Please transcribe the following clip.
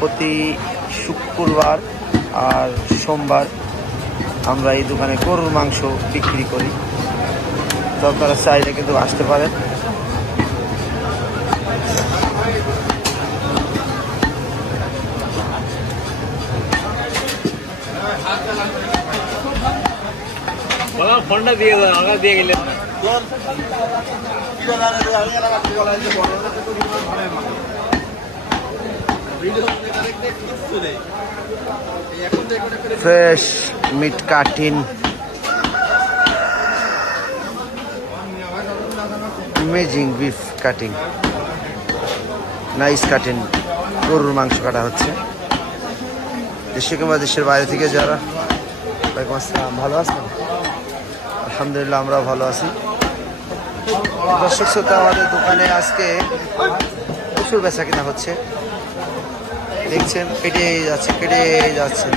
প্রতি শুক্রবার আর সোমবার আমরা এই দোকানে গরুর মাংস বিক্রি করি। তো আপনারা চাইলে কিন্তু আসতে পারেন। ফোনটা দিয়ে দাও, আমরা দিয়ে গেলে fresh meat cutting, amazing beef cutting, nice cutting. গরুর মাংস কাটা হচ্ছে। দেশে কিংবা দেশের বাইরে থেকে যারা, ওয়ালাইকুম আসসালাম, ভালো আছেন? আলহামদুলিল্লাহ, আমরা ভালো আছি। দর্শক শ্রোতা, আমাদের দোকানে আজকে প্রচুর বেচা কিনা হচ্ছে। দেখছেন কেটে যাচ্ছে।